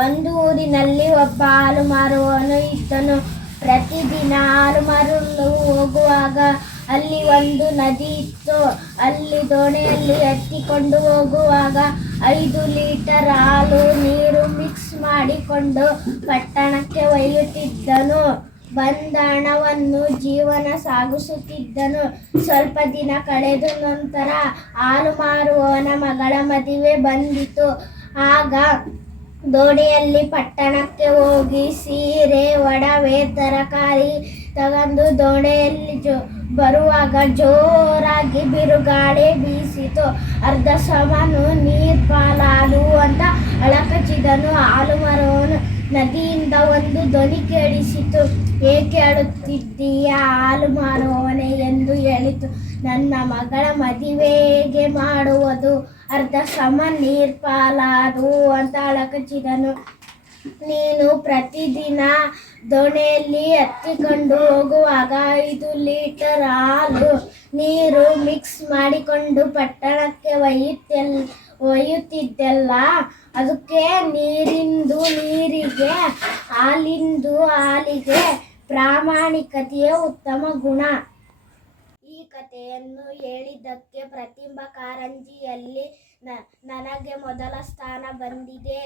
ಒಂದು ಊರಿನಲ್ಲಿ ಒಬ್ಬ ಹಾಲು ಮಾರುವವನು ಇದ್ದನು. ಪ್ರತಿದಿನ ಹಾಲು ಮಾರಲು ಹೋಗುವಾಗ ಅಲ್ಲಿ ಒಂದು ನದಿ ಇತ್ತು. ಅಲ್ಲಿ ದೋಣಿಯಲ್ಲಿ ಎತ್ತಿಕೊಂಡು ಹೋಗುವಾಗ ಐದು ಲೀಟರ್ ಹಾಲು ನೀರು ಮಿಕ್ಸ್ ಮಾಡಿಕೊಂಡು ಪಟ್ಟಣಕ್ಕೆ ಒಯ್ಯುತ್ತಿದ್ದನು. ಬಂದ ಹಣವನ್ನು ಜೀವನ ಸಾಗಿಸುತ್ತಿದ್ದನು. ಸ್ವಲ್ಪ ದಿನ ಕಳೆದ ನಂತರ ಹಾಲು ಮಾರುವವನ ಮಗಳ ಮದುವೆ ಬಂದಿತು. ಆಗ ದೋಣಿಯಲ್ಲಿ ಪಟ್ಟಣಕ್ಕೆ ಹೋಗಿ ಸೀರೆ, ಒಡವೆ, ತರಕಾರಿ ತಗೊಂಡು ದೋಣಿಯಲ್ಲಿ ಜೋ, ಬರುವಾಗ ಜೋರಾಗಿ ಬಿರುಗಾಳಿ ಬೀಸಿತು. ಅರ್ಧ ಸಮನು ನೀರ್ ಪಾಲಾಲು ಅಂತ ಅಳಕಚ್ಚಿದನು. ಹಾಲು ಮರವನು ನದಿಯಿಂದ ಒಂದು ಧ್ವನಿ ಕೇಳಿಸಿತು ಏಕೆ ಅಳುತ್ತಿದ್ದೀಯ ಹಾಲು ಮಾರುವವನೇ ನನ್ನ ಮಗಳ ಮದುವೆಗೆ ಮಾಡುವುದು ಅರ್ಧ ಸಮ ನೀರ್ಪಾಲಾದು ಅಂತ ಅಳಕಚ್ಚಿದನು. ನೀನು ಪ್ರತಿದಿನ ದೋಣಿಯಲ್ಲಿ ಹತ್ತಿಕೊಂಡು ಹೋಗುವಾಗ ಐದು ಲೀಟರ್ ಹಾಲು ನೀರು ಮಿಕ್ಸ್ ಮಾಡಿಕೊಂಡು ಪಟ್ಟಣಕ್ಕೆ ಒಯ್ಯುತ್ತೆಲ್, ಒಯ್ಯುತ್ತಿದ್ದೆಲ್ಲ, ಅದಕ್ಕೆ ನೀರಿಂದು ನೀರಿಗೆ, ಹಾಲಿಂದು ಹಾಲಿಗೆ ಪ್ರಾಮಾಣಿಕತೆಯೇ ಉತ್ತಮ ಗುಣ. ಕಥೆಯನ್ನು ಹೇಳಿದ್ದಕ್ಕೆ ಪ್ರತಿಭಾ ಕಾರಂಜಿಯಲ್ಲಿ ನನಗೆ ಮೊದಲ ಸ್ಥಾನ ಬಂದಿದೆ.